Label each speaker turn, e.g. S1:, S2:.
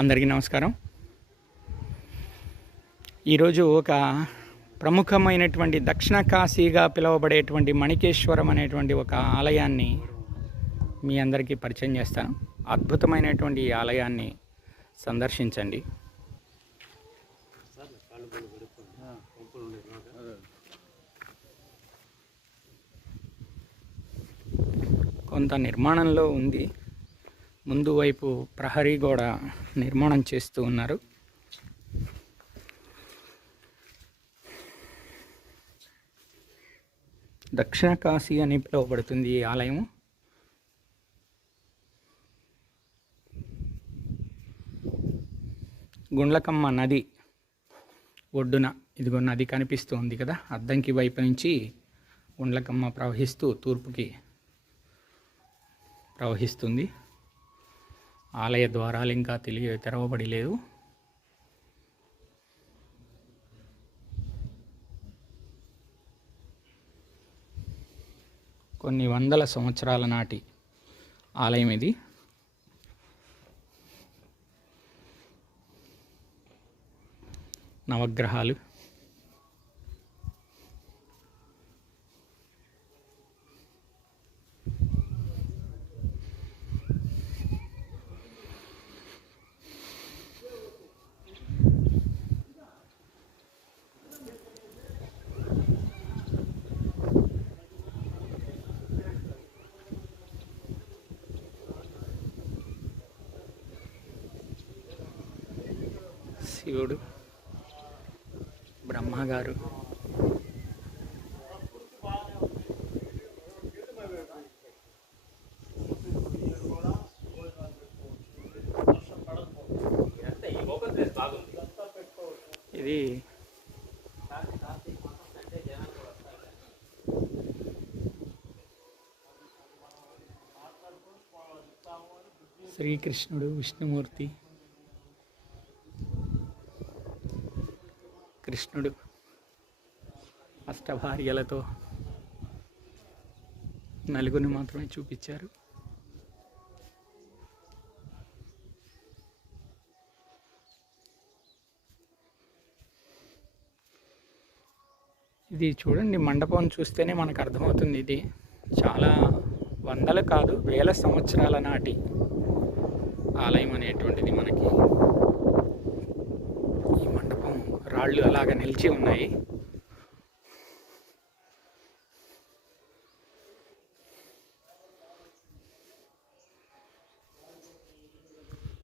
S1: అందరికీ నమస్కారం. ఈరోజు ఒక ప్రముఖమైనటువంటి దక్షిణ కాశీగా పిలువబడేటువంటి మణికేశ్వరం అనేటువంటి ఒక ఆలయాన్ని మీ అందరికీ పరిచయం చేస్తాను. అద్భుతమైనటువంటి ఈ ఆలయాన్ని సందర్శించండి. కొంత నిర్మాణంలో ఉంది. ముందు వైపు ప్రహరీ గోడ నిర్మాణం చేస్తూ ఉన్నారు. దక్షిణ కాశీ అని పిలువబడుతుంది ఈ ఆలయం గుండ్లకమ్మ నది ఒడ్డున ఇదిగో నది కనిపిస్తూ ఉంది కదా అద్దంకి వైపు నుంచి గుండ్లకమ్మ ప్రవహిస్తూ తూర్పుకి ప్రవహిస్తుంది. ఆలయ ద్వారాలు ఇంకా తెలియ తెరవబడి లేదు కొన్ని వందల సంవత్సరాల నాటి ఆలయం ఇది. నవగ్రహాలు శివుడు బ్రహ్మగారు. ఇది శ్రీకృష్ణుడు విష్ణుమూర్తి. కృష్ణుడు అష్టభార్యలతో నలుగురిని మాత్రమే చూపించారు. ఇది చూడండి మండపం చూస్తేనే మనకు అర్థమవుతుంది. ఇది చాలా వందలు కాదు వేల సంవత్సరాల నాటి ఆలయం అనేటువంటిది మనకి. రాళ్ళు అలాగ నిలిచి ఉన్నాయి.